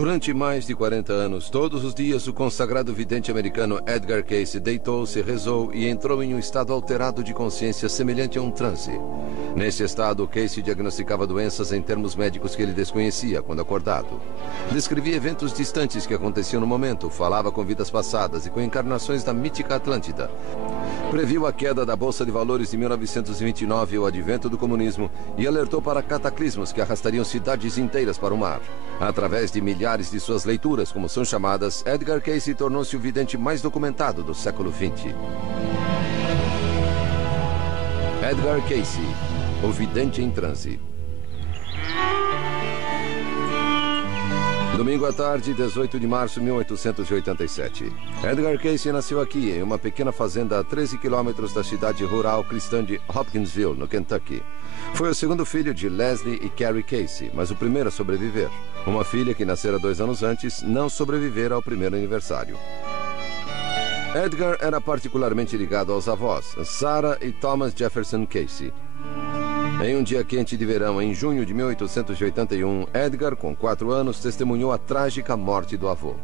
Durante mais de 40 anos, todos os dias, o consagrado vidente americano Edgar Cayce deitou-se, rezou e entrou em um estado alterado de consciência semelhante a um transe. Nesse estado, Cayce diagnosticava doenças em termos médicos que ele desconhecia quando acordado. Descrevia eventos distantes que aconteciam no momento, falava com vidas passadas e com encarnações da mítica Atlântida. Previu a queda da Bolsa de Valores de 1929 e o advento do comunismo e alertou para cataclismos que arrastariam cidades inteiras para o mar. Através de milhares de suas leituras, como são chamadas, Edgar Cayce tornou-se o vidente mais documentado do século XX. Edgar Cayce, o vidente em transe. Domingo à tarde, 18 de março de 1887. Edgar Cayce nasceu aqui, em uma pequena fazenda a 13 quilômetros da cidade rural cristã de Hopkinsville, no Kentucky. Foi o segundo filho de Leslie e Carrie Cayce, mas o primeiro a sobreviver. Uma filha que nascera 2 anos antes não sobrevivera ao primeiro aniversário. Edgar era particularmente ligado aos avós, Sarah e Thomas Jefferson Cayce. Em um dia quente de verão, em junho de 1881, Edgar, com 4 anos, testemunhou a trágica morte do avô.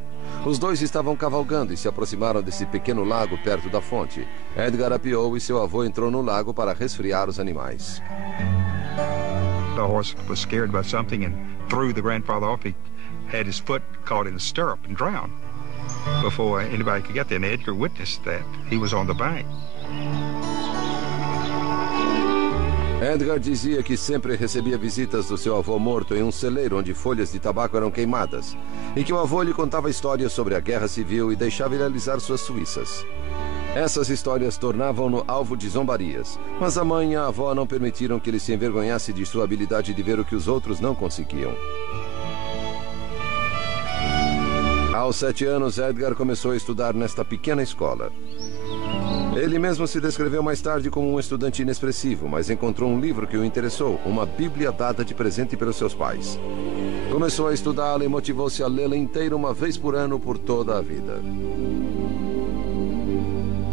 Os dois estavam cavalgando e se aproximaram desse pequeno lago perto da fonte. Edgar apiou e seu avô entrou no lago para resfriar os animais. The horse was scared by something and threw the grandfather off. He had his foot caught in the stirrup and drowned. Before anybody could get there, and Edgar witnessed that. He was on the bank. Edgar dizia que sempre recebia visitas do seu avô morto em um celeiro onde folhas de tabaco eram queimadas, e que o avô lhe contava histórias sobre a guerra civil e deixava ele alisar suas suíças. Essas histórias tornavam-no alvo de zombarias, mas a mãe e a avó não permitiram que ele se envergonhasse de sua habilidade de ver o que os outros não conseguiam. Aos 7 anos, Edgar começou a estudar nesta pequena escola. Ele mesmo se descreveu mais tarde como um estudante inexpressivo, mas encontrou um livro que o interessou, uma Bíblia dada de presente pelos seus pais. Começou a estudá-la e motivou-se a lê-la inteira uma vez por ano por toda a vida.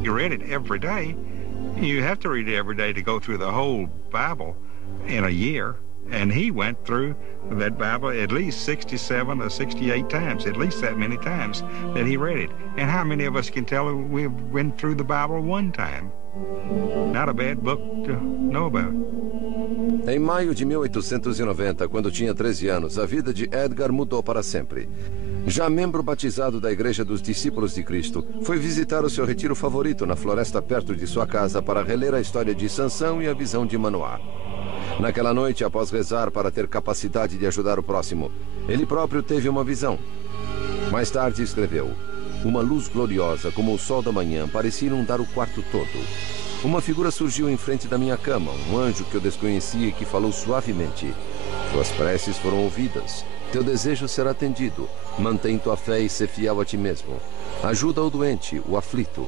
You read it every day. You have to read it every day to go through the whole Bible in a year. And he went through that Bible at least 67 or 68 times, at least that many times that he read it. And how many of us can tell we've been through the Bible one time? Not a bad book to know about. Em maio de 1890, quando tinha 13 anos, a vida de Edgar mudou para sempre. Já membro batizado da Igreja dos Discípulos de Cristo, foi visitar o seu retiro favorito na floresta perto de sua casa para reler a história de Sansão e a visão de Manoá. Naquela noite, após rezar para ter capacidade de ajudar o próximo, ele próprio teve uma visão. Mais tarde escreveu: uma luz gloriosa, como o sol da manhã, parecia inundar o quarto todo. Uma figura surgiu em frente da minha cama, um anjo que eu desconhecia e que falou suavemente: tuas preces foram ouvidas, teu desejo será atendido, mantém tua fé e sê fiel a ti mesmo. Ajuda o doente, o aflito.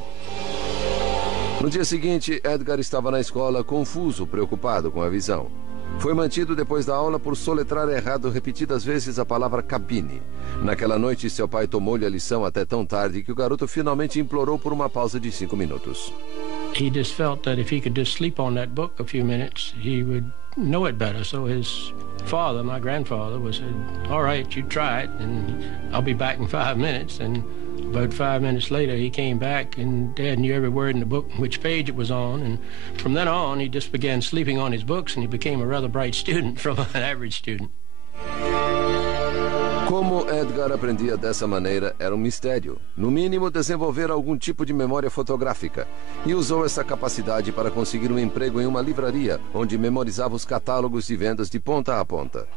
No dia seguinte, Edgar estava na escola, confuso, preocupado com a visão. Foi mantido depois da aula por soletrar errado repetidas vezes a palavra cabine. Naquela noite, seu pai tomou-lhe a lição até tão tarde que o garoto finalmente implorou por uma pausa de 5 minutos. He just felt that if he could just sleep on that book a few minutes, he would know it better. So his father, my grandfather, said, all right, you try it, and I'll be back in 5 minutes. And about 5 minutes later, he came back, and Dad knew every word in the book, which page it was on. And from then on, he just began sleeping on his books, and he became a rather bright student from an average student. Como Edgar aprendia dessa maneira era um mistério. No mínimo, desenvolver algum tipo de memória fotográfica. E usou essa capacidade para conseguir um emprego em uma livraria, onde memorizava os catálogos de vendas de ponta a ponta.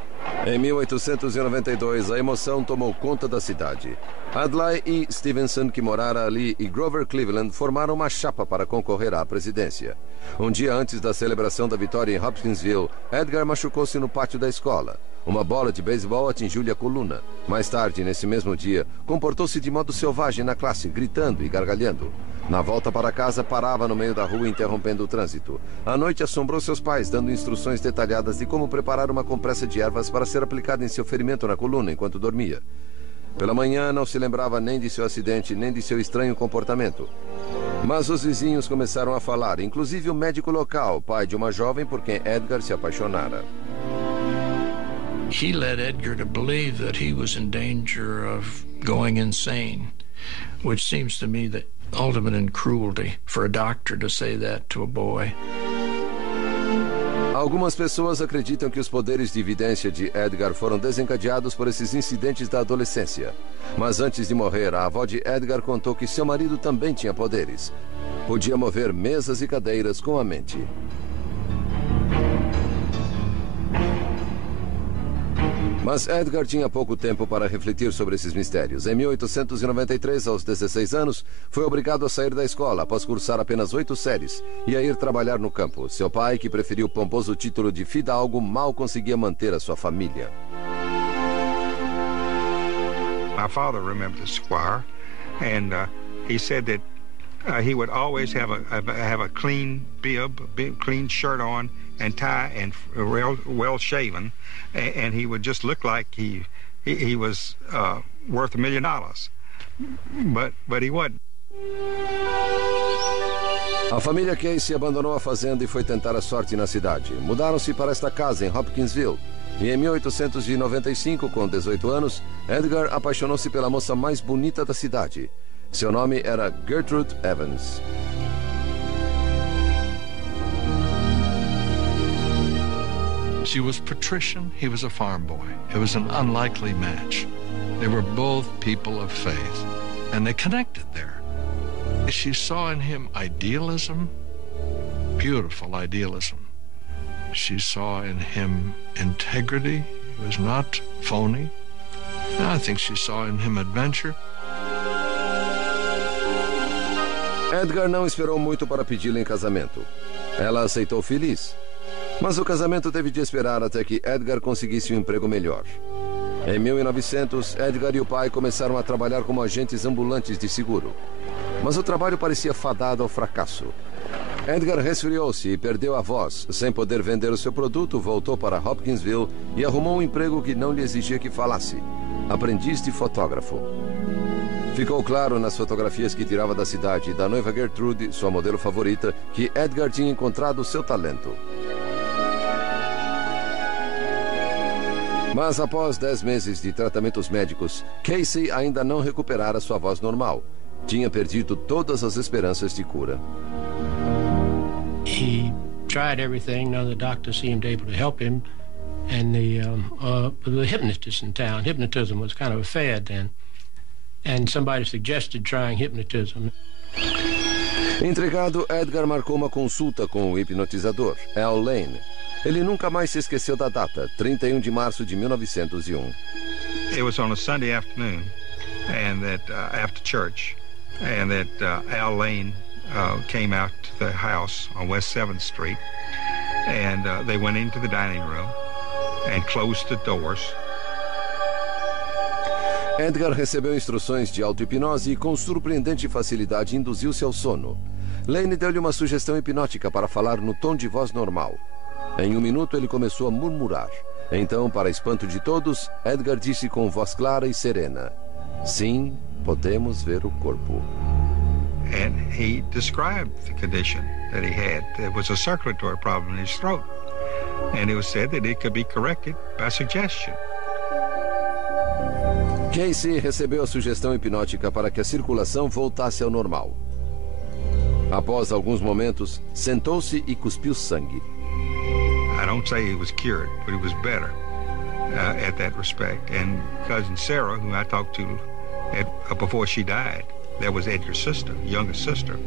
Em 1892, a emoção tomou conta da cidade. Adlai E. Stevenson, que morara ali, e Grover Cleveland formaram uma chapa para concorrer à presidência. Um dia antes da celebração da vitória em Hopkinsville, Edgar machucou-se no pátio da escola. Uma bola de beisebol atingiu-lhe a coluna. Mais tarde, nesse mesmo dia, comportou-se de modo selvagem na classe, gritando e gargalhando. Na volta para casa, parava no meio da rua, interrompendo o trânsito. À noite, assombrou seus pais, dando instruções detalhadas de como preparar uma compressa de ervas para ser aplicada em seu ferimento na coluna enquanto dormia. Pela manhã, não se lembrava nem de seu acidente, nem de seu estranho comportamento. Mas os vizinhos começaram a falar, inclusive o médico local, pai de uma jovem por quem Edgar se apaixonara. he led Edgar to believe that he was in danger of going insane, which seems to me the ultimate in cruelty for a doctor to say that to a boy. Algumas pessoas acreditam que os poderes de evidência de Edgar foram desencadeados por esses incidentes da adolescência. Mas antes de morrer, a avó de Edgar contou que seu marido também tinha poderes. Podia mover mesas e cadeiras com a mente. Mas Edgar tinha pouco tempo para refletir sobre esses mistérios. Em 1893, aos 16 anos, foi obrigado a sair da escola após cursar apenas 8 séries e a ir trabalhar no campo. Seu pai, que preferiu o pomposo título de fidalgo, mal conseguia manter a sua família. My father remembered the squire, and he said that he would always have a clean bib, clean shirt on and tie, and well shaven, and he would just look like he was worth $1 million, but he wasn't. A família Casey abandonou a fazenda e foi tentar a sorte na cidade. Mudaram-se para esta casa em Hopkinsville. E em 1895, com 18 anos, Edgar apaixonou-se pela moça mais bonita da cidade. Seu nome era Gertrude Evans. She was patrician, he was a farm boy. It was an unlikely match. They were both people of faith, and they connected there. She saw in him idealism, beautiful idealism. She saw in him integrity. He was not phony. And I think she saw in him adventure. Edgar não esperou muito para pedi-la em casamento. Ela aceitou feliz. Mas o casamento teve de esperar até que Edgar conseguisse um emprego melhor. Em 1900, Edgar e o pai começaram a trabalhar como agentes ambulantes de seguro. Mas o trabalho parecia fadado ao fracasso. Edgar resfriou-se e perdeu a voz. Sem poder vender o seu produto, voltou para Hopkinsville e arrumou um emprego que não lhe exigia que falasse: aprendiz de fotógrafo. Ficou claro nas fotografias que tirava da cidade e da noiva Gertrude, sua modelo favorita, que Edgar tinha encontrado seu talento. Mas após 10 meses de tratamentos médicos, Casey ainda não recuperara sua voz normal. Tinha perdido todas as esperanças de cura. He tried everything. None of the doctors seemed able to help him. And the hypnotist in town, hypnotism was kind of a fad then. And somebody suggested trying hypnotism. Intrigado, Edgar marcou uma consulta com o hipnotizador, Al Lane. Ele nunca mais se esqueceu da data, 31 de março de 1901. It was on a Sunday afternoon, and that after church, and that Al Lane came out to the house on West 7th Street, and they went into the dining room and closed the doors. Edgar recebeu instruções de auto-hipnose e com surpreendente facilidade induziu-se ao sono. Lane deu-lhe uma sugestão hipnótica para falar no tom de voz normal. Em um minuto ele começou a murmurar. Então, para espanto de todos, Edgar disse com voz clara e serena: sim, podemos ver o corpo. And he described the condition that he had. There was a circulatory problem in his throat. And it was said that it could be corrected by suggestion. Casey recebeu a sugestão hipnótica para que a circulação voltasse ao normal. Após alguns momentos, sentou-se e cuspiu sangue. I don't say he was cured, but he was better at that respect. And cousin Sarah, who I talked to before she died, that was Edgar's sister, youngest sister,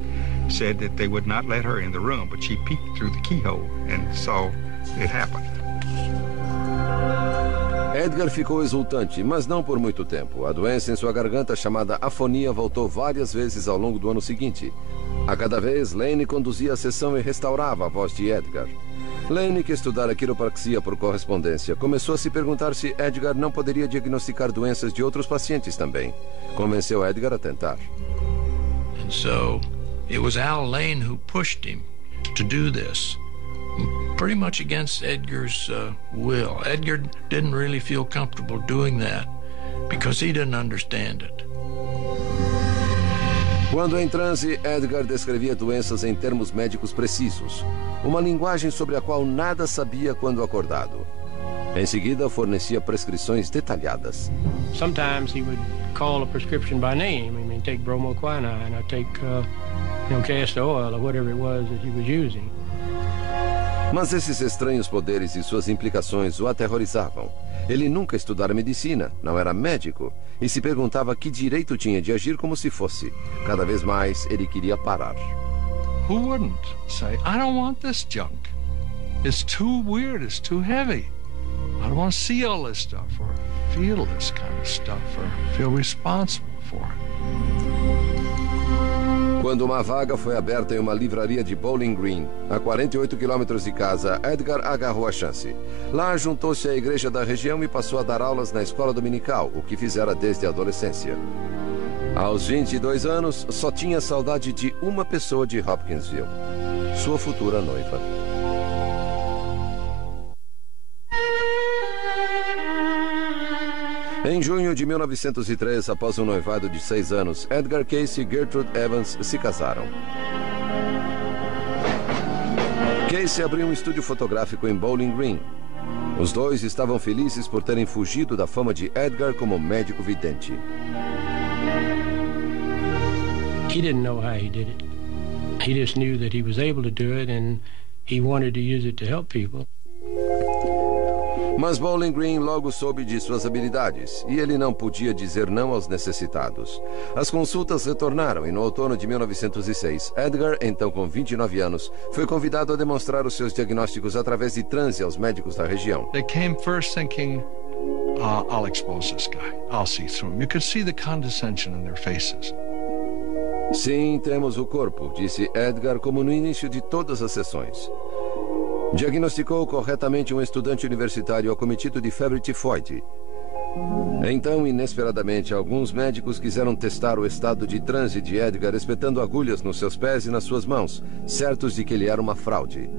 said that they would not let her in the room, but she peeked through the keyhole and saw it happen. Edgar ficou exultante, mas não por muito tempo. A doença em sua garganta, chamada afonia, voltou várias vezes ao longo do ano seguinte. A cada vez, Lane conduzia a sessão e restaurava a voz de Edgar. Lane, que estudara quiropraxia por correspondência, começou a se perguntar se Edgar não poderia diagnosticar doenças de outros pacientes também. Convenceu Edgar a tentar. And so, it was Al Lane who pushed him to do this. Pretty much against Edgar's will. Edgar didn't really feel comfortable doing that because he didn't understand it. Quando em transe, Edgar descrevia doenças em termos médicos precisos, uma linguagem sobre a qual nada sabia quando acordado. Em seguida, fornecia prescrições detalhadas. Sometimes he would call a prescription by name. I mean, take bromoquinine, or take, castor oil, or whatever it was that he was using. Mas esses estranhos poderes e suas implicações o aterrorizavam. Ele nunca estudara medicina, não era médico, e se perguntava que direito tinha de agir como se fosse. Cada vez mais, ele queria parar. Who wouldn't say, I don't want this junk. It's too weird, it's too heavy. I don't want to see all this stuff or feel this kind of stuff or feel responsible for it. Quando uma vaga foi aberta em uma livraria de Bowling Green, a 48 quilômetros de casa, Edgar agarrou a chance. Lá juntou-se à igreja da região e passou a dar aulas na escola dominical, o que fizera desde a adolescência. Aos 22 anos, só tinha saudade de uma pessoa de Hopkinsville, sua futura noiva. Em junho de 1903, após um noivado de 6 anos, Edgar Cayce e Gertrude Evans se casaram. Cayce abriu um estúdio fotográfico em Bowling Green. Os dois estavam felizes por terem fugido da fama de Edgar como médico vidente. He didn't know how he did it. He just knew that he was able to do it and he wanted to use it to help people. Mas Bowling Green logo soube de suas habilidades e ele não podia dizer não aos necessitados. As consultas retornaram e no outono de 1906, Edgar, então com 29 anos, foi convidado a demonstrar os seus diagnósticos através de transe aos médicos da região. They came first thinking, I'll expose this guy. I'll see through him. You could see the condescension in their faces. Sim, temos o corpo, disse Edgar como no início de todas as sessões. Diagnosticou corretamente um estudante universitário acometido de febre tifoide. Então, inesperadamente, alguns médicos quiseram testar o estado de transe de Edgar espetando agulhas nos seus pés e nas suas mãos, certos de que ele era uma fraude.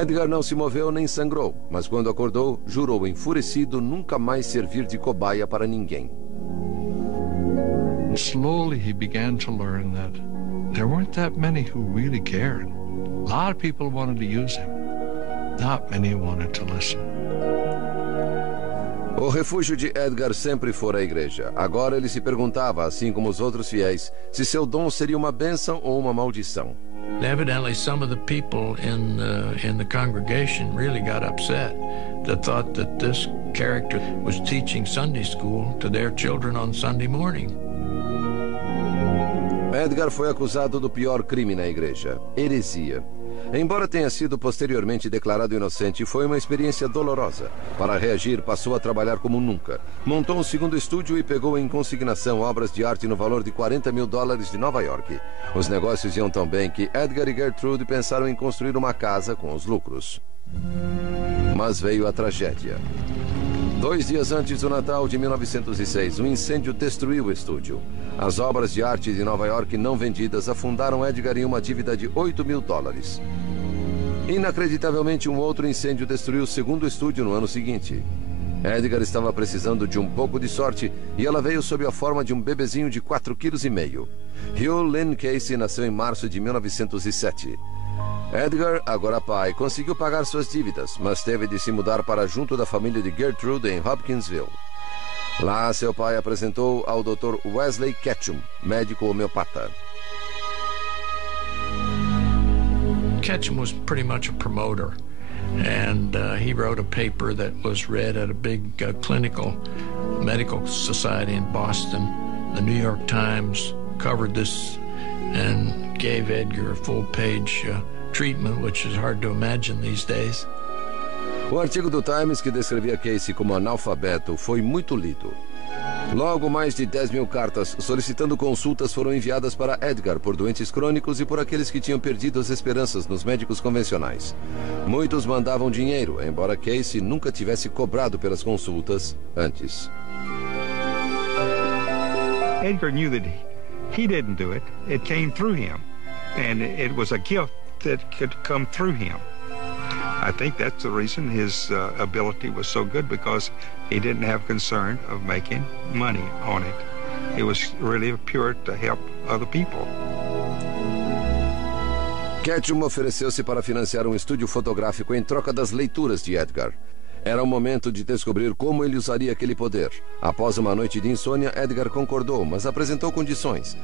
Edgar não se moveu nem sangrou, mas quando acordou, jurou enfurecido nunca mais servir de cobaia para ninguém. Slowly he began to learn that there weren't that many who really cared. A lot of people wanted to use him. Not many wanted to listen. O refúgio de Edgar sempre fora a igreja. Agora ele se perguntava, assim como os outros fiéis, se seu dom seria uma bênção ou uma maldição. Evidently, some of the people in the congregation really got upset. That thought that this character was teaching Sunday school to their children on Sunday morning. Edgar foi acusado do pior crime na igreja, heresia. Embora tenha sido posteriormente declarado inocente, foi uma experiência dolorosa. Para reagir, passou a trabalhar como nunca. Montou um segundo estúdio e pegou em consignação obras de arte no valor de $40 mil de Nova York. Os negócios iam tão bem que Edgar e Gertrude pensaram em construir uma casa com os lucros. Mas veio a tragédia. 2 dias antes do Natal de 1906, um incêndio destruiu o estúdio. As obras de arte de Nova York não vendidas afundaram Edgar em uma dívida de $8 mil. Inacreditavelmente, um outro incêndio destruiu o segundo estúdio no ano seguinte. Edgar estava precisando de um pouco de sorte e ela veio sob a forma de um bebezinho de 4,5 kg. Hugh Lynn Cayce nasceu em março de 1907. Edgar, agora pai, conseguiu pagar suas dívidas, mas teve de se mudar para junto da família de Gertrude em Hopkinsville. Lá, seu pai apresentou ao Dr. Wesley Ketchum, médico homeopata. Ketchum was pretty much a promoter, and he wrote a paper that was read at a big clinical medical society in Boston. The New York Times covered this and gave Edgar a full-page treatment, which is hard to imagine these days. O artigo do Times que descrevia Cayce como analfabeto foi muito lido. Logo, mais de 10 mil cartas solicitando consultas foram enviadas para Edgar por doentes crônicos e por aqueles que tinham perdido as esperanças nos médicos convencionais. Muitos mandavam dinheiro, embora Cayce nunca tivesse cobrado pelas consultas antes. Edgar knew that he didn't do it. It came through him. And it was a gift that could come through him. I think that's the reason his ability was so good, because he didn't have concern of making money on it. It was really pure to help other people. Ketchum ofereceu-se para financiar um estúdio fotográfico em troca das leituras de Edgar. Era o momento de descobrir como ele usaria aquele poder. Após uma noite de insônia, Edgar concordou, mas apresentou condições.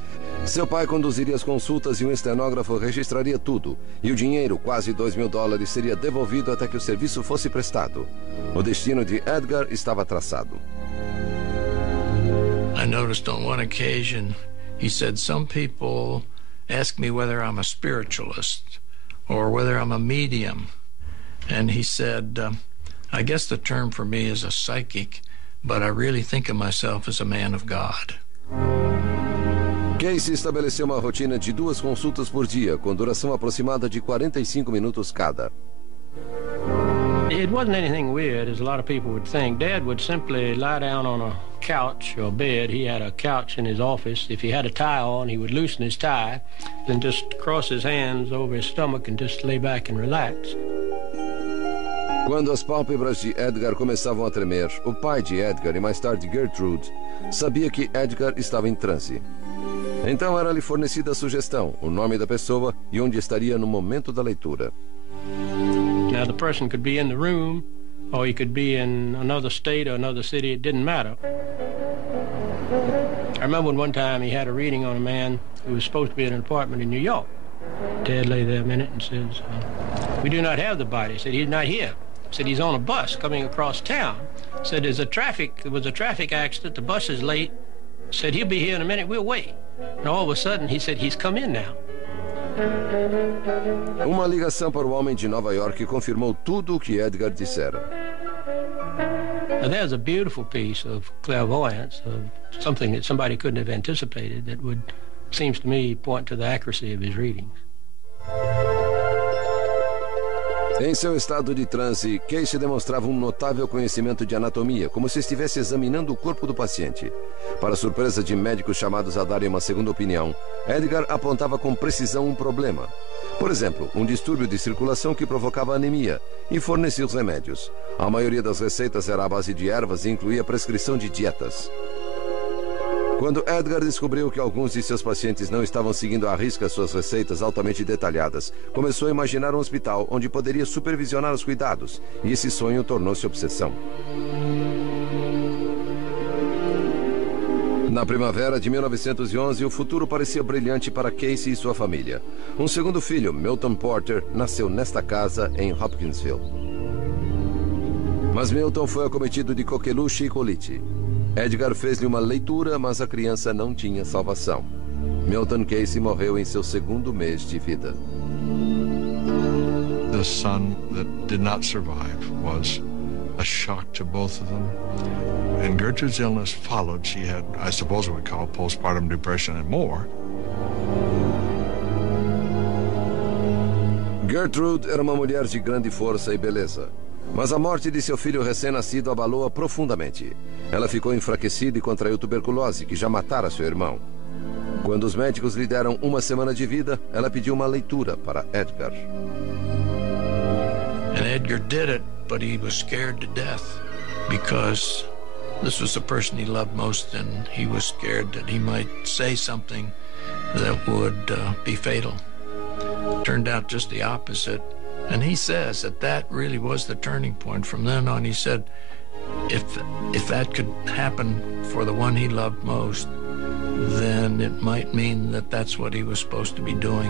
Seu pai conduziria as consultas e um estenógrafo registraria tudo. E o dinheiro, quase $2.000, seria devolvido até que o serviço fosse prestado. O destino de Edgar estava traçado. I noticed on one occasion, he said, some people ask me whether I'm a spiritualist or whether I'm a medium. And he said, I guess the term for me is a psychic, but I really think of myself as a man of God. Casey estabeleceu uma rotina de 2 consultas por dia, com duração aproximada de 45 minutos cada. It wasn't anything weird, as a lot of people would think. Dad would simply lie down on a couch or bed. He had a couch in his office. If he had a tie on, he would loosen his tie, then just cross his hands over his stomach and just lay back and relax. Quando as pálpebras de Edgar começavam a tremer, o pai de Edgar e mais tarde Gertrude sabia que Edgar estava em transe. Então era-lhe fornecida a sugestão, o nome da pessoa e onde estaria no momento da leitura. Now the person could be in the room, or he could be in another state or another city. It didn't matter. I remember one time he had a reading on a man who was supposed to be in an apartment in New York. Dad lay there a minute and says, we do not have the body. He said, he's not here. He said, he's on a bus coming across town. He said, there was a traffic accident. The bus is late. He said, he'll be here in a minute. We'll wait. And all of a sudden, he said, he's come in now. Uma ligação para o homem de Nova York confirmou tudo o que Edgar dissera. Now, there's a beautiful piece of clairvoyance, of something that somebody couldn't have anticipated that would, seems to me, point to the accuracy of his readings. Em seu estado de transe, Casey demonstrava um notável conhecimento de anatomia, como se estivesse examinando o corpo do paciente. Para surpresa de médicos chamados a darem uma segunda opinião, Edgar apontava com precisão um problema. Por exemplo, um distúrbio de circulação que provocava anemia, e fornecia os remédios. A maioria das receitas era à base de ervas e incluía prescrição de dietas. Quando Edgar descobriu que alguns de seus pacientes não estavam seguindo à risca suas receitas altamente detalhadas, começou a imaginar um hospital onde poderia supervisionar os cuidados, e esse sonho tornou-se obsessão. Na primavera de 1911, o futuro parecia brilhante para Casey e sua família. Um segundo filho, Milton Porter, nasceu nesta casa em Hopkinsville. Mas Milton foi acometido de coqueluche e colite. Edgar fez-lhe uma leitura, mas a criança não tinha salvação. Milton Casey morreu em seu segundo mês de vida. The son that did not survive was a shock to both of them. And Gertrude's illness followed. She had, I suppose what we call postpartum depression and more. Gertrude era uma mulher de grande força e beleza. Mas a morte de seu filho recém-nascido abalou-a profundamente. Ela ficou enfraquecida e contraiu tuberculose, que já matara seu irmão. Quando os médicos lhe deram uma semana de vida, ela pediu uma leitura para Edgar. And Edgar did it, but he was scared to death because this was the person he loved most, and he was scared that he might say something that would be fatal. Turned out just the opposite. And he says that really was the turning point. From then on, he said, if that could happen for the one he loved most, then it might mean that that's what he was supposed to be doing.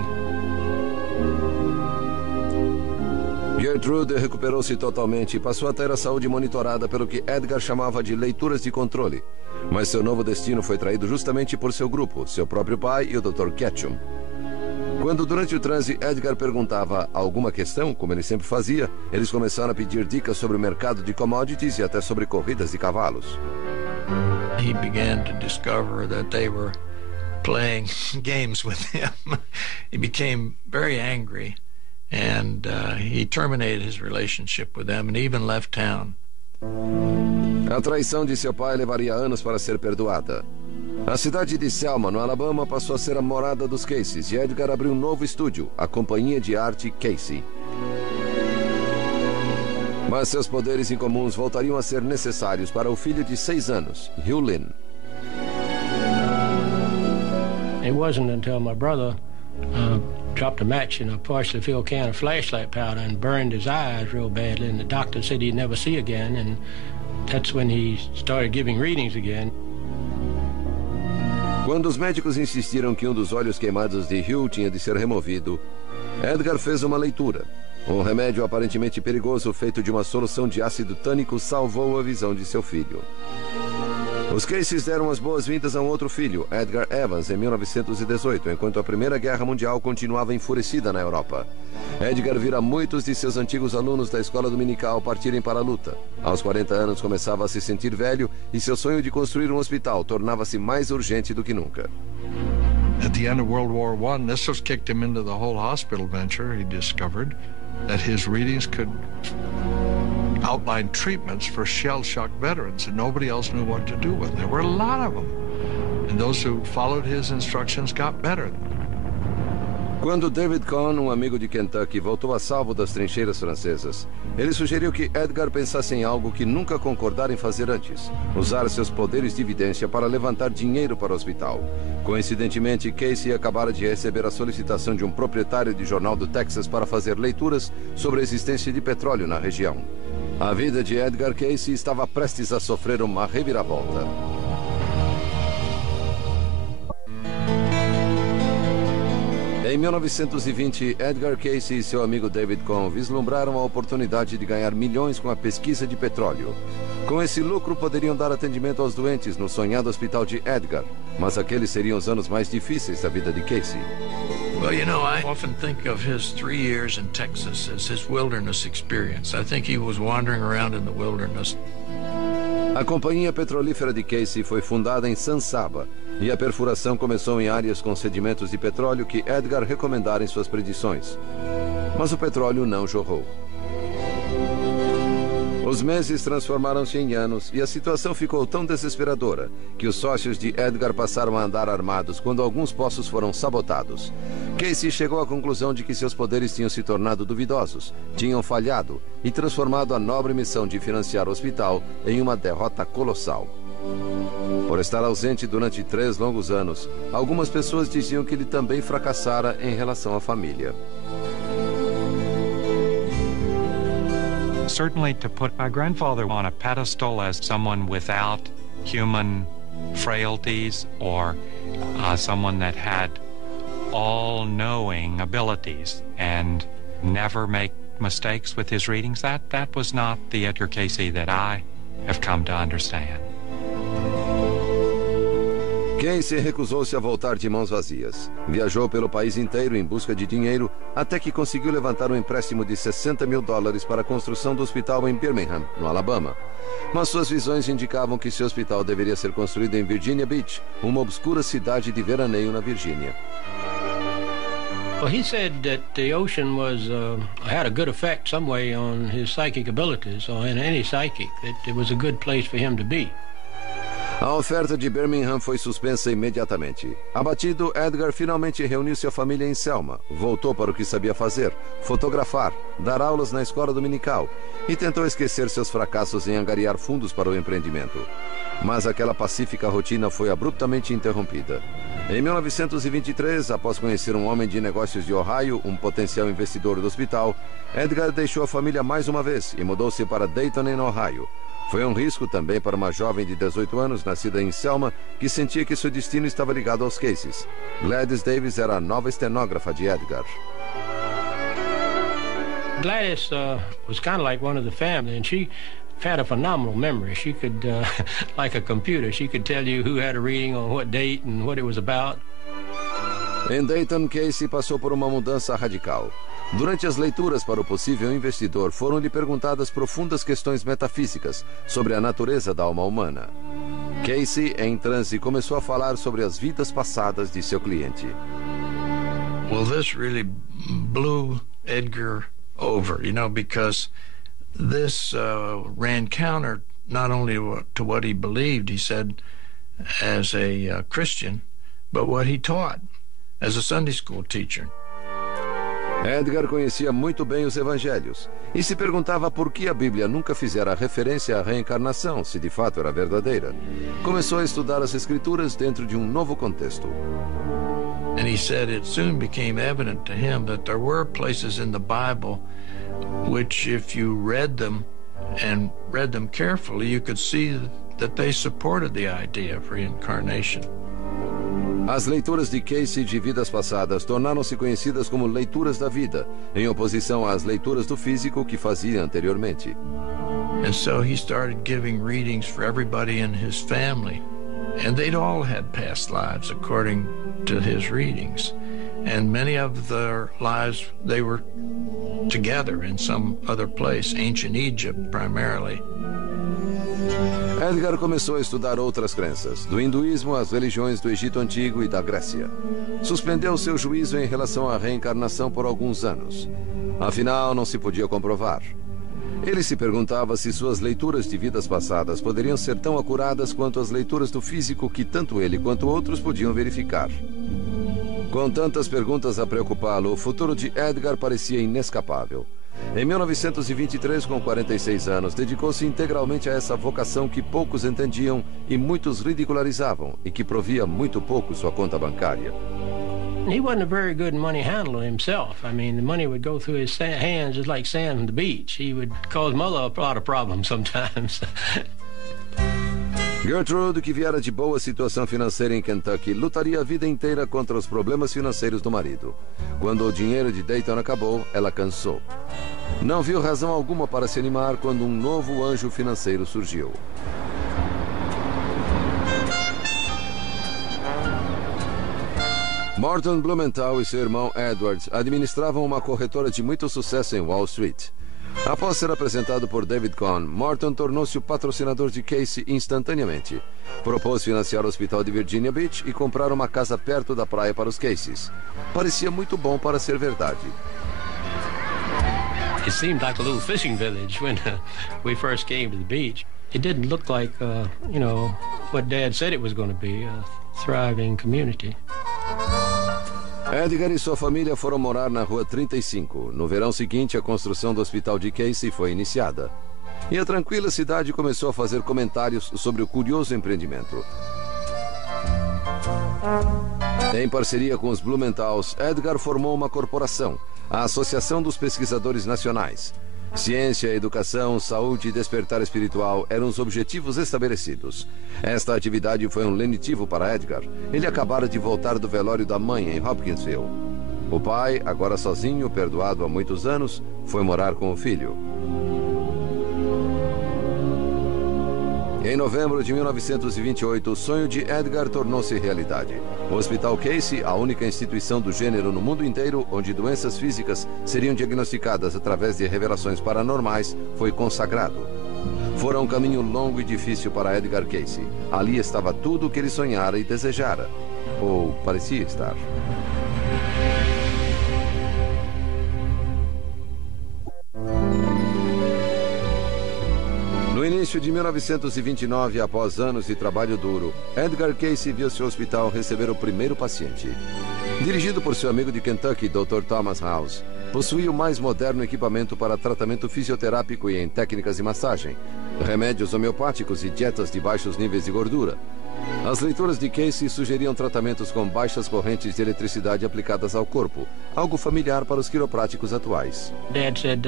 Gertrude recuperou-se totalmente e passou a ter a saúde monitorada pelo que Edgar chamava de leituras de controle. Mas seu novo destino foi traído justamente por seu grupo, seu próprio pai e o Dr. Ketchum. Quando, durante o transe, Edgar perguntava alguma questão, como ele sempre fazia, eles começaram a pedir dicas sobre o mercado de commodities e até sobre corridas de cavalos. He began to discover that they were playing games with him. He became very angry, and he terminated his relationship with them and even left town. A traição de seu pai levaria anos para ser perdoada. A cidade de Selma, no Alabama, passou a ser a morada dos Caseys e Edgar abriu um novo estúdio, a Companhia de Arte Casey. Mas seus poderes incomuns voltariam a ser necessários para o filho de 6 anos, Hugh Lynn. It wasn't until my brother dropped a match in a partially filled can of flashlight powder and burned his eyes real badly, and the doctor said he'd never see again, and that's when he started giving readings again. Quando os médicos insistiram que um dos olhos queimados de Hugh tinha de ser removido, Edgar fez uma leitura. Um remédio aparentemente perigoso feito de uma solução de ácido tânico salvou a visão de seu filho. Os Caseys deram as boas-vindas a um outro filho, Edgar Evans, em 1918, enquanto a Primeira Guerra Mundial continuava enfurecida na Europa. Edgar vira muitos de seus antigos alunos da escola dominical partirem para a luta. Aos 40 anos começava a se sentir velho e seu sonho de construir um hospital tornava-se mais urgente do que nunca. At the end of World War I, this was kicked him into the whole hospital venture. He discovered that his readings could outline treatments for shell-shock veterans, and nobody else knew what to do with them. There were a lot of them, and those who followed his instructions got better. Quando David Cohn, um amigo de Kentucky, voltou a salvo das trincheiras francesas, ele sugeriu que Edgar pensasse em algo que nunca concordara em fazer antes: usar seus poderes de vidência para levantar dinheiro para o hospital. Coincidentemente, Casey acabara de receber a solicitação de um proprietário de jornal do Texas para fazer leituras sobre a existência de petróleo na região. A vida de Edgar Casey estava prestes a sofrer uma reviravolta. Em 1920, Edgar Casey e seu amigo David Cohn vislumbraram a oportunidade de ganhar milhões com a pesquisa de petróleo. Com esse lucro, poderiam dar atendimento aos doentes no sonhado hospital de Edgar, mas aqueles seriam os anos mais difíceis da vida de Casey. Well, you know, I often think of his 3 years in Texas as his wilderness experience. I think he was wandering around in the wilderness. A companhia petrolífera de Casey foi fundada em San Saba, e a perfuração começou em áreas com sedimentos de petróleo que Edgar recomendara em suas predições. Mas o petróleo não jorrou. Os meses transformaram-se em anos e a situação ficou tão desesperadora que os sócios de Edgar passaram a andar armados quando alguns poços foram sabotados. Casey chegou à conclusão de que seus poderes tinham se tornado duvidosos, tinham falhado e transformado a nobre missão de financiar o hospital em uma derrota colossal. Por estar ausente durante 3 longos anos, algumas pessoas diziam que ele também fracassara em relação à família. Certainly to put my grandfather on a pedestal as someone without human frailties or someone that had all-knowing abilities and never make mistakes with his readings, that was not the Edgar Casey that I have come to understand. Casey recusou-se a voltar de mãos vazias. Viajou pelo país inteiro em busca de dinheiro, até que conseguiu levantar um empréstimo de $60 mil para a construção do hospital em Birmingham, no Alabama. Mas suas visões indicavam que seu hospital deveria ser construído em Virginia Beach, uma obscura cidade de veraneio na Virgínia. Well, he said that the ocean had a good effect some way on his psychic abilities, or in any psychic, that it was a good place for him to be. A oferta de Birmingham foi suspensa imediatamente. Abatido, Edgar finalmente reuniu sua família em Selma, voltou para o que sabia fazer: fotografar, dar aulas na escola dominical, e tentou esquecer seus fracassos em angariar fundos para o empreendimento. Mas aquela pacífica rotina foi abruptamente interrompida. Em 1923, após conhecer um homem de negócios de Ohio, um potencial investidor do hospital, Edgar deixou a família mais uma vez e mudou-se para Dayton, em Ohio. Foi um risco também para uma jovem de 18 anos, nascida em Selma, que sentia que seu destino estava ligado aos Caseys. Gladys Davis era a nova estenógrafa de Edgar. Gladys was kind of like one of the family, and she had a phenomenal memory. She could, like a computer, she could tell you who had a reading on what date and what it was about. Em Dayton, Casey passou por uma mudança radical. Durante as leituras para o possível investidor, foram-lhe perguntadas profundas questões metafísicas sobre a natureza da alma humana. Casey, em transe, começou a falar sobre as vidas passadas de seu cliente. Well, this really blew Edgar over, you know, because this ran counter not only to what he believed, he said, as a Christian, but what he taught as a Sunday school teacher. Edgar conhecia muito bem os evangelhos e se perguntava por que a Bíblia nunca fizera referência à reencarnação, se de fato era verdadeira. Começou a estudar as Escrituras dentro de um novo contexto. And he said it soon became evident to him that there were places in the Bible which, if you read them and read them carefully, you could see that they supported the idea of reincarnation. As leituras de Casey de vidas passadas tornaram-se conhecidas como leituras da vida, em oposição às leituras do físico que fazia anteriormente. And so he started giving readings for everybody in his family, and they'd all had past lives according to his readings. And many of their lives, they were together in some other place, ancient Egypt primarily. Edgar começou a estudar outras crenças, do hinduísmo às religiões do Egito Antigo e da Grécia. Suspendeu seu juízo em relação à reencarnação por alguns anos. Afinal, não se podia comprovar. Ele se perguntava se suas leituras de vidas passadas poderiam ser tão acuradas quanto as leituras do físico que tanto ele quanto outros podiam verificar. Com tantas perguntas a preocupá-lo, o futuro de Edgar parecia inescapável. Em 1923, com 46 anos, dedicou-se integralmente a essa vocação que poucos entendiam e muitos ridicularizavam e que provia muito pouco sua conta bancária. He wasn't a very good money handler himself. I mean, the money would go through his hands just like sand from the beach. He would cause mother a lot of problems sometimes. Gertrude, que viera de boa situação financeira em Kentucky, lutaria a vida inteira contra os problemas financeiros do marido. Quando o dinheiro de Dayton acabou, ela cansou. Não viu razão alguma para se animar quando um novo anjo financeiro surgiu. Morton Blumenthal e seu irmão Edward administravam uma corretora de muito sucesso em Wall Street. Após ser apresentado por David Cohn, Morton tornou-se o patrocinador de Casey instantaneamente. Propôs financiar o hospital de Virginia Beach e comprar uma casa perto da praia para os Caseys. Parecia muito bom para ser verdade. It seemed like a little fishing village when we first came to the beach. It didn't look like, what Dad said it was going to be, a thriving community. Edgar e sua família foram morar na Rua 35. No verão seguinte, a construção do hospital de Casey foi iniciada. E a tranquila cidade começou a fazer comentários sobre o curioso empreendimento. Em parceria com os Blumenthals, Edgar formou uma corporação, a Associação dos Pesquisadores Nacionais. Ciência, educação, saúde e despertar espiritual eram os objetivos estabelecidos. Esta atividade foi um lenitivo para Edgar. Ele acabara de voltar do velório da mãe em Hopkinsville. O pai, agora sozinho, perdoado há muitos anos, foi morar com o filho. Em novembro de 1928, o sonho de Edgar tornou-se realidade. O Hospital Casey, a única instituição do gênero no mundo inteiro onde doenças físicas seriam diagnosticadas através de revelações paranormais, foi consagrado. Fora um caminho longo e difícil para Edgar Casey. Ali estava tudo o que ele sonhara e desejara. Ou parecia estar. No início de 1929, após anos de trabalho duro, Edgar Casey viu seu hospital receber o primeiro paciente. Dirigido por seu amigo de Kentucky, Dr. Thomas House, possuía o mais moderno equipamento para tratamento fisioterápico e em técnicas de massagem, remédios homeopáticos e dietas de baixos níveis de gordura. As leituras de Casey sugeriam tratamentos com baixas correntes de eletricidade aplicadas ao corpo, algo familiar para os quiropráticos atuais. Dad said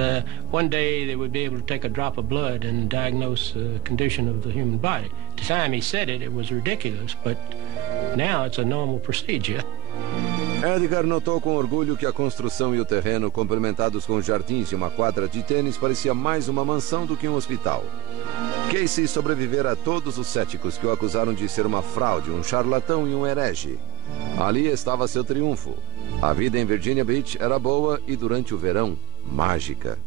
one day they would be able to take a drop of blood and diagnose the condition of the human body. At the time he said it was ridiculous, but now it's a normal procedure. Edgar notou com orgulho que a construção e o terreno, complementados com jardins e uma quadra de tênis, parecia mais uma mansão do que um hospital. Casey sobrevivera a todos os céticos que o acusaram de ser uma fraude, um charlatão e um herege. Ali estava seu triunfo. A vida em Virginia Beach era boa e, durante o verão, mágica.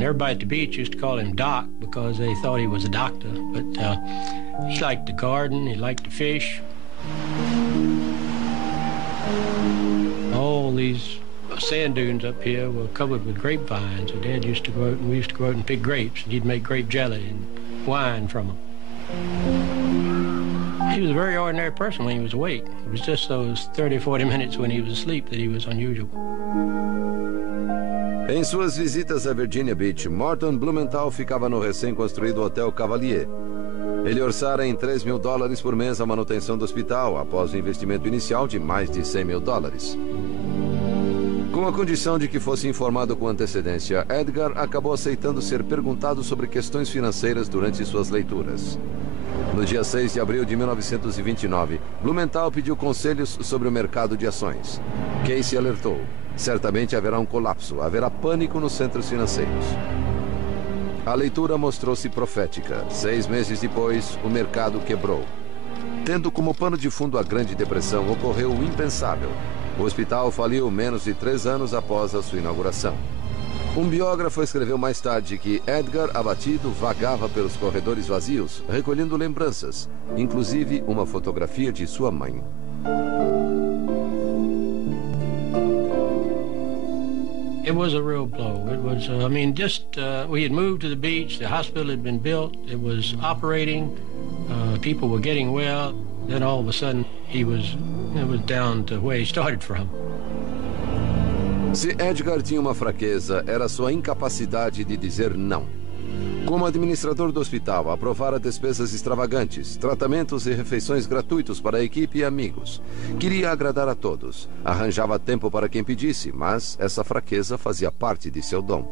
Everybody at the beach used to call him Doc because they thought he was a doctor. But he liked to garden, he liked to fish. All these sand dunes up here were covered with grapevines. So Dad used to go out, and we used to go out and pick grapes, and he'd make grape jelly and wine from them. He was a very ordinary person when he was awake. It was just those 30 or 40 minutes when he was asleep that he was unusual. Em suas visitas a Virginia Beach, Morton Blumenthal ficava no recém-construído Hotel Cavalier. Ele orçara em $3.000 por mês a manutenção do hospital, após o investimento inicial de mais de $100.000. Com a condição de que fosse informado com antecedência, Edgar acabou aceitando ser perguntado sobre questões financeiras durante suas leituras. No dia 6 de abril de 1929, Blumenthal pediu conselhos sobre o mercado de ações. Casey alertou: certamente haverá um colapso, haverá pânico nos centros financeiros. A leitura mostrou-se profética. 6 meses depois, o mercado quebrou. Tendo como pano de fundo a Grande Depressão, ocorreu o impensável. O hospital faliu menos de 3 anos após a sua inauguração. Um biógrafo escreveu mais tarde que Edgar, abatido, vagava pelos corredores vazios, recolhendo lembranças, inclusive uma fotografia de sua mãe. It was a real blow. It was, we had moved to the beach, the hospital had been built, it was operating, people were getting well, then all of a sudden it was down to where he started from. Se Edgar tinha uma fraqueza, era sua incapacidade de dizer não. Como administrador do hospital, aprovara despesas extravagantes, tratamentos e refeições gratuitos para a equipe e amigos. Queria agradar a todos. Arranjava tempo para quem pedisse, mas essa fraqueza fazia parte de seu dom.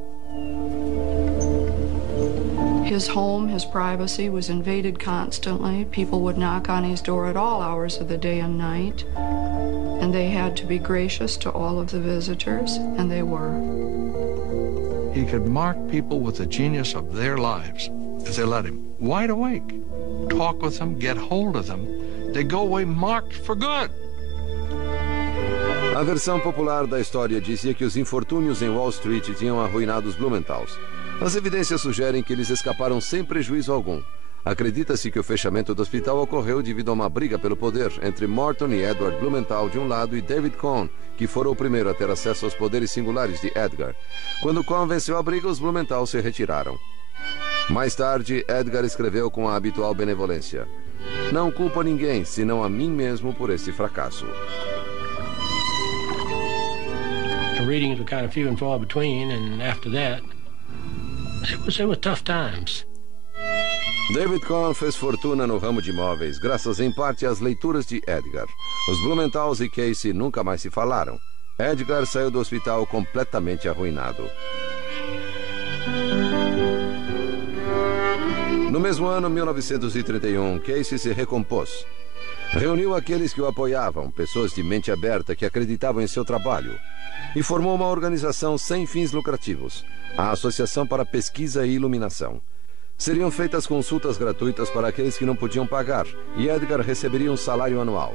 His home, his privacy was invaded constantly. People would knock on his door at all hours of the day and night. And they had to be gracious to all of the visitors, and they were. He could mark people with the genius of their lives if they let him. Wide awake. Talk with them, get hold of them. They go away marked for good. A versão popular da história dizia que os infortúnios em Wall Street tinham arruinado os Blumenthals. As evidências sugerem que eles escaparam sem prejuízo algum. Acredita-se que o fechamento do hospital ocorreu devido a uma briga pelo poder entre Morton e Edward Blumenthal de um lado e David Cohn, que fora o primeiro a ter acesso aos poderes singulares de Edgar. Quando Cohn venceu a briga, os Blumenthal se retiraram. Mais tarde, Edgar escreveu com a habitual benevolência: "Não culpo a ninguém, senão a mim mesmo por esse fracasso." The readings were kind of few and far between, and after that, it were tough times. David Cohn fez fortuna no ramo de imóveis, graças em parte às leituras de Edgar. Os Blumenthals e Casey nunca mais se falaram. Edgar saiu do hospital completamente arruinado. No mesmo ano, 1931, Casey se recompôs. Reuniu aqueles que o apoiavam, pessoas de mente aberta que acreditavam em seu trabalho, e formou uma organização sem fins lucrativos, a Associação para Pesquisa e Iluminação. Seriam feitas consultas gratuitas para aqueles que não podiam pagar, e Edgar receberia um salário anual.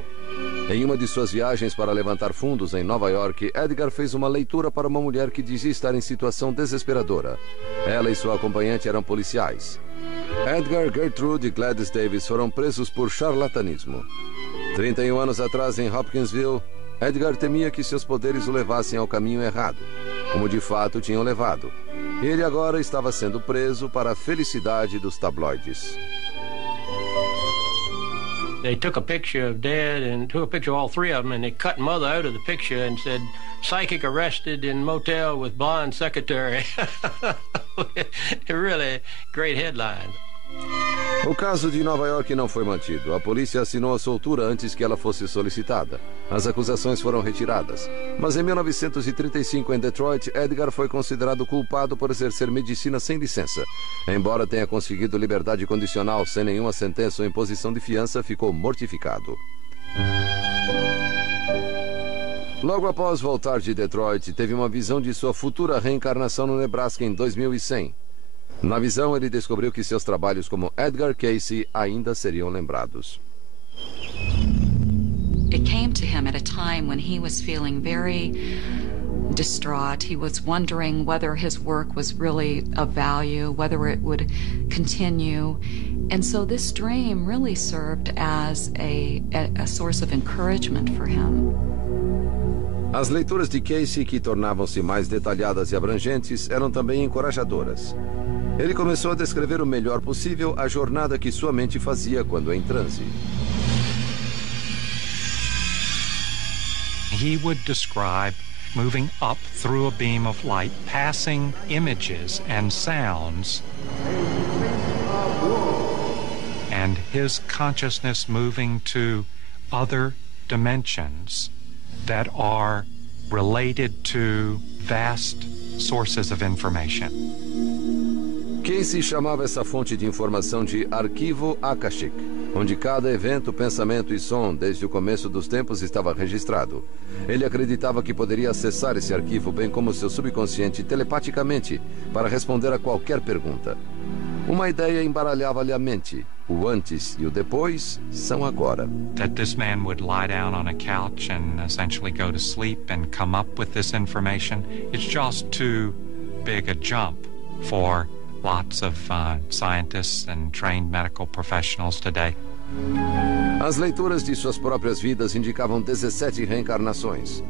Em uma de suas viagens para levantar fundos em Nova York, Edgar fez uma leitura para uma mulher que dizia estar em situação desesperadora. Ela e sua acompanhante eram policiais. Edgar, Gertrude e Gladys Davis foram presos por charlatanismo. 31 anos atrás, em Hopkinsville, Edgar temia que seus poderes o levassem ao caminho errado, como de fato tinham levado. Ele agora estava sendo preso para a felicidade dos tabloides. They took a picture of Dad and took a picture of all three of them, and they cut Mother out of the picture and said, "Psychic arrested in motel with blonde secretary." Really great headline. O caso de Nova York não foi mantido. A polícia assinou a soltura antes que ela fosse solicitada. As acusações foram retiradas. Mas em 1935, em Detroit, Edgar foi considerado culpado por exercer medicina sem licença. Embora tenha conseguido liberdade condicional sem nenhuma sentença ou imposição de fiança, ficou mortificado. Logo após voltar de Detroit, teve uma visão de sua futura reencarnação no Nebraska em 2100. Na visão, ele descobriu que seus trabalhos como Edgar Casey ainda seriam lembrados. It came to him at a time when he was feeling very distraught. He was wondering whether his work was really of value, whether it would continue. And so this dream really served as a source of encouragement for him. As leituras de Casey, que tornavam-se mais detalhadas e abrangentes, eram também encorajadoras. Ele começou a descrever o melhor possível a jornada que sua mente fazia quando em transe. He would describe moving up through a beam of light, passing images and sounds, and his consciousness moving to other dimensions that are related to vast sources of information. Casey chamava essa fonte de informação de arquivo Akashic, onde cada evento, pensamento e som, desde o começo dos tempos, estava registrado. Ele acreditava que poderia acessar esse arquivo, bem como seu subconsciente, telepaticamente, para responder a qualquer pergunta. Uma ideia embaralhava-lhe a mente. O antes e o depois são agora. That this man would lie down on a couch and essentially go to sleep and come up with this information, it's just too big a jump for lots of scientists and trained medical professionals today. As leituras de suas próprias vidas indicavam 17 reencarnações,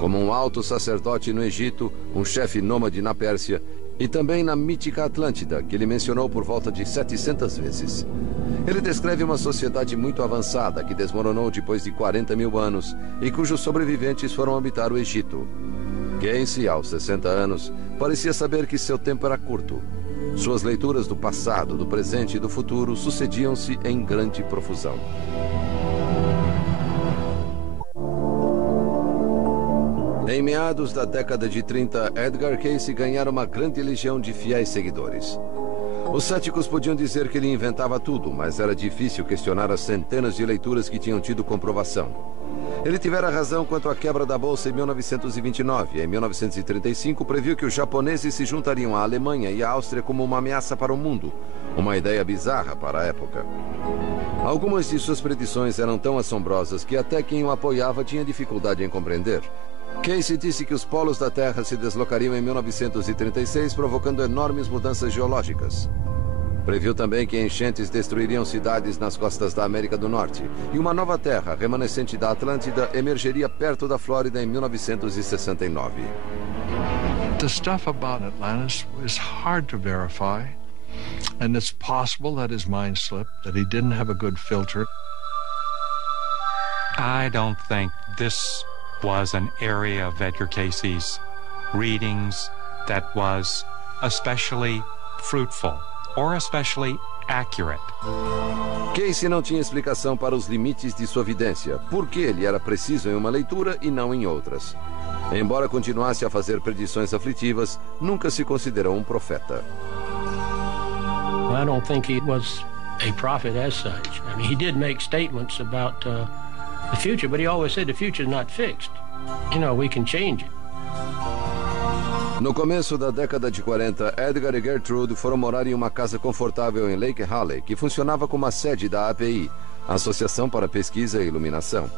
como um alto sacerdote no Egito, um chefe nômade na Pérsia e também na mítica Atlântida, que ele mencionou por volta de 700 vezes. Ele descreve uma sociedade muito avançada que desmoronou depois de 40 mil anos e cujos sobreviventes foram habitar o Egito. Casey, aos 60 anos, parecia saber que seu tempo era curto. Suas leituras do passado, do presente e do futuro sucediam-se em grande profusão. Em meados da década de 30, Edgar Casey ganhara uma grande legião de fiéis seguidores. Os céticos podiam dizer que ele inventava tudo, mas era difícil questionar as centenas de leituras que tinham tido comprovação. Ele tivera razão quanto à quebra da Bolsa em 1929. Em 1935, previu que os japoneses se juntariam à Alemanha e à Áustria como uma ameaça para o mundo. Uma ideia bizarra para a época. Algumas de suas predições eram tão assombrosas que até quem o apoiava tinha dificuldade em compreender. Casey disse que os polos da Terra se deslocariam em 1936, provocando enormes mudanças geológicas. Previu também que enchentes destruiriam cidades nas costas da América do Norte e uma nova terra, remanescente da Atlântida, emergeria perto da Flórida em 1969. The stuff about Atlantis is hard to verify, and it's possible that his mind slipped, that he didn't have a good filter. I don't think this was an area of Edgar Casey's readings that was especially fruitful or especially accurate. Casey não tinha explicação para os limites de sua vidência, porque ele era preciso em uma leitura e não em outras. Embora continuasse a fazer predições aflitivas, nunca se considerou um profeta. I don't think he was a prophet as such. I mean, he did make statements about the future, but he always said the future is not fixed. You know, we can change it. No começo da década de 40, Edgar e Gertrude foram morar em uma casa confortável em Lake Haley, que funcionava como a sede da API, Associação para Pesquisa e Iluminação.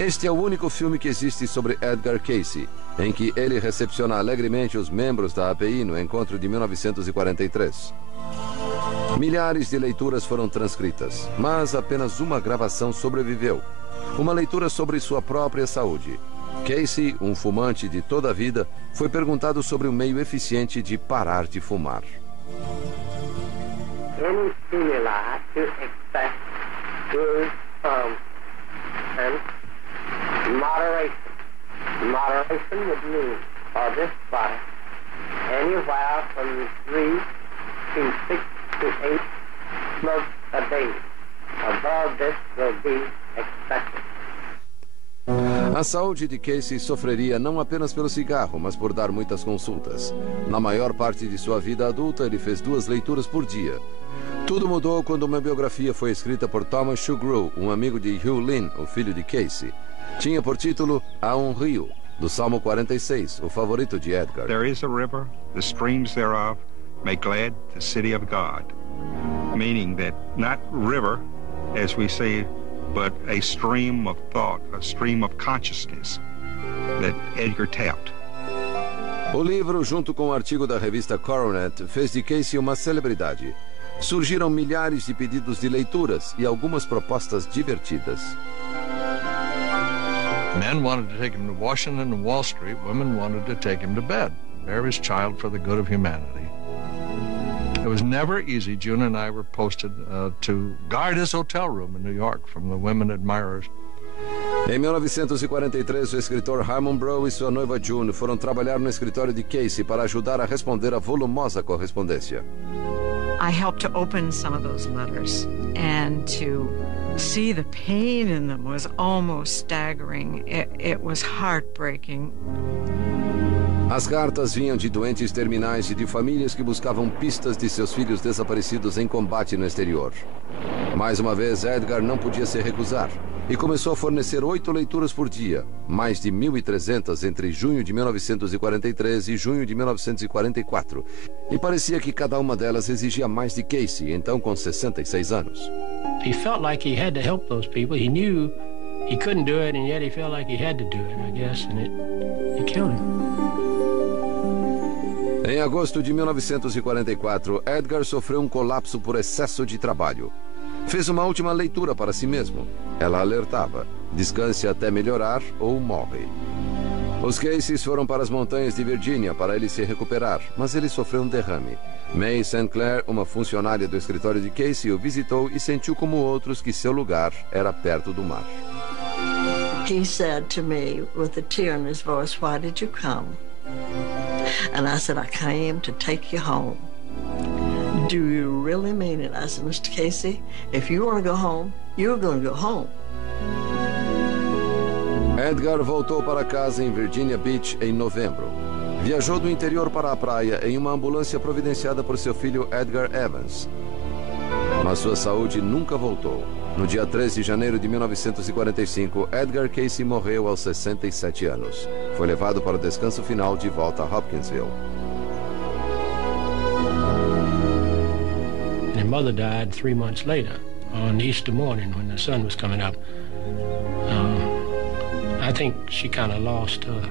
Este é o único filme que existe sobre Edgar Casey, em que ele recepciona alegremente os membros da API no encontro de 1943. Milhares de leituras foram transcritas, mas apenas uma gravação sobreviveu. Uma leitura sobre sua própria saúde. Casey, um fumante de toda a vida, foi perguntado sobre um meio eficiente de parar de fumar. Any stimuli to expect is and moderation. Moderation would mean for this body anywhere from 3 to 6 to 8 smokes a day. Above this will be expected. A saúde de Casey sofreria não apenas pelo cigarro, mas por dar muitas consultas. Na maior parte de sua vida adulta, ele fez 2 leituras por dia. Tudo mudou quando uma biografia foi escrita por Thomas Shugrew, um amigo de Hugh Lynn, o filho de Casey. Tinha por título Há um Rio, do Salmo 46, o favorito de Edgar. There is a river, the streams thereof make glad the city of God. Meaning that not river, as we say, but a stream of thought, a stream of consciousness that Edgar tapped. O livro, junto com o artigo da revista Coronet, fez de Casey uma celebridade. Surgiram milhares de pedidos de leituras e algumas propostas divertidas. Men wanted to take him to Washington and Wall Street. Women wanted to take him to bed, bear his child for the good of humanity. It was never easy. June and I were posted to guard his hotel room in New York from the women admirers. Em 1943, o escritor Harmon Brough e sua noiva June foram trabalhar no escritório de Casey para ajudar a responder a volumosa correspondência. I helped to open some of those letters, and to see the pain in them was almost staggering. It was heartbreaking. As cartas vinham de doentes terminais e de famílias que buscavam pistas de seus filhos desaparecidos em combate no exterior. Mais uma vez, Edgar não podia se recusar e começou a fornecer 8 leituras por dia, mais de 1.300 entre junho de 1943 e junho de 1944. E parecia que cada uma delas exigia mais de Casey, então com 66 anos. He felt like he had to help those people. He knew he couldn't do it, and yet he felt like he had to do it, I guess, and it killed him. Em agosto de 1944, Edgar sofreu um colapso por excesso de trabalho. Fez uma última leitura para si mesmo. Ela alertava: descanse até melhorar ou morre. Os Caseys foram para as montanhas de Virgínia para ele se recuperar, mas ele sofreu um derrame. May St. Clair, uma funcionária do escritório de Casey, o visitou e sentiu como outros que seu lugar era perto do mar. He said to me with a tear in his voice, "Why did you come?" And I said, "I came to take you home." "Do you really mean it?" I said, "Mr. Casey, if you want to go home, you're going to go home." Edgar voltou para casa em Virginia Beach em novembro. Viajou do interior para a praia em uma ambulância providenciada por seu filho Edgar Evans. Mas sua saúde nunca voltou. No dia 3 de janeiro de 1945, Edgar Casey morreu aos 67 anos. Foi levado para o descanso final de volta a Hopkinsville. And her mother died 3 months later, on Easter morning when the sun was coming up. I think she kind of lost her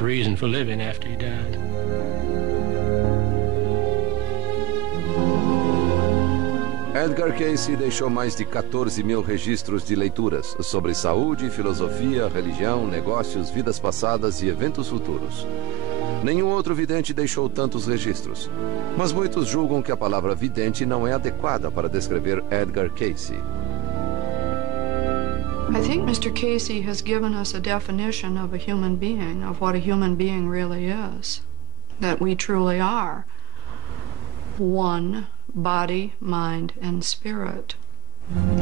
reason for living after he died. Edgar Casey deixou mais de 14.000 registros de leituras sobre saúde, filosofia, religião, negócios, vidas passadas e eventos futuros. Nenhum outro vidente deixou tantos registros, mas muitos julgam que a palavra vidente não é adequada para descrever Edgar Casey. I think Mr. Casey has given us a definition of a human being, of what a human being really is, that we truly are one body, mind, and spirit,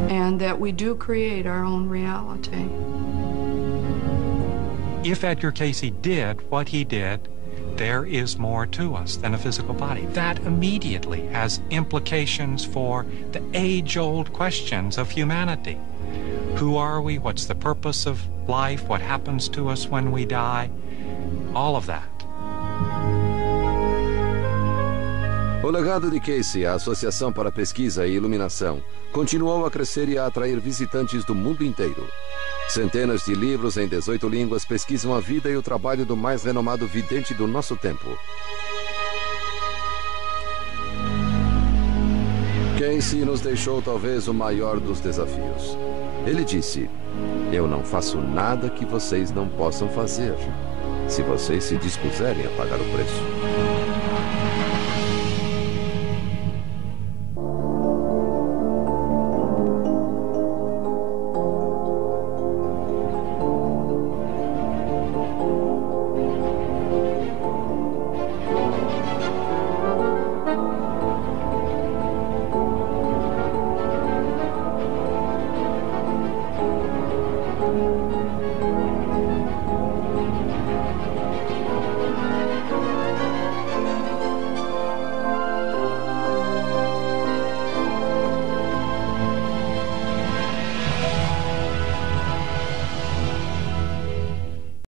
and that we do create our own reality. If Edgar Casey did what he did, there is more to us than a physical body. That immediately has implications for the age-old questions of humanity. Who are we? What's the purpose of life? What happens to us when we die? All of that. O legado de Casey, a Associação para Pesquisa e Iluminação, continuou a crescer e a atrair visitantes do mundo inteiro. Centenas de livros em 18 línguas pesquisam a vida e o trabalho do mais renomado vidente do nosso tempo. Casey nos deixou talvez o maior dos desafios. Ele disse: "Eu não faço nada que vocês não possam fazer, se vocês se dispuserem a pagar o preço."